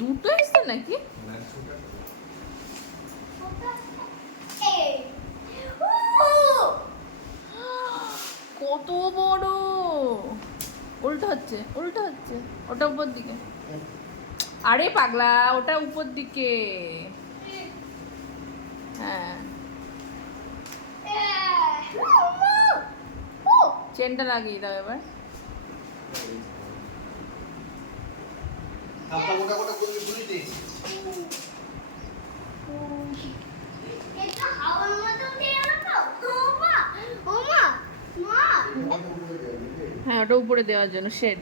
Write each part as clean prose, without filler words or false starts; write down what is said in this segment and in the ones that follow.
দুটো এসছে নাকি? কত বড়! উল্টো হচ্ছে, উল্টো হচ্ছে। ওটা উপর দিকে। আরে পাগলা, ওটা উপর দিকে। হ্যাঁ, চেনটা লাগিয়ে দাও এবার। হ্যাঁ, ওটা উপরে দেওয়ার জন্য শেড।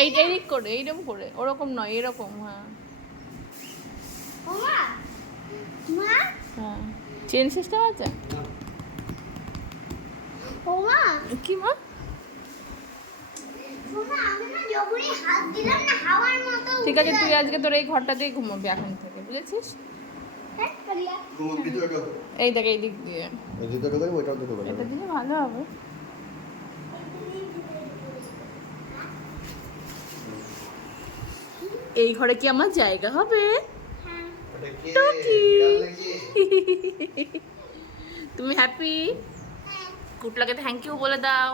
এইদিক করে, এইরকম করে, ওরকম নয়, এরকম। হ্যাঁ হ্যাঁ, চেন সিস্টেম আছে। কি মা? ঠিক আছে, তুই আজকে তোর এই ঘরটাতেই ঘুমাবি এখন থেকে, বুঝেছিস? এই দেখ, এই দিক দিয়ে। এটা দিলে ভালো হবে। এই ঘরে কি আমার জায়গা হবে? তুমি হ্যাপি? কুটলাকে থ্যাংক ইউ বলে দাও।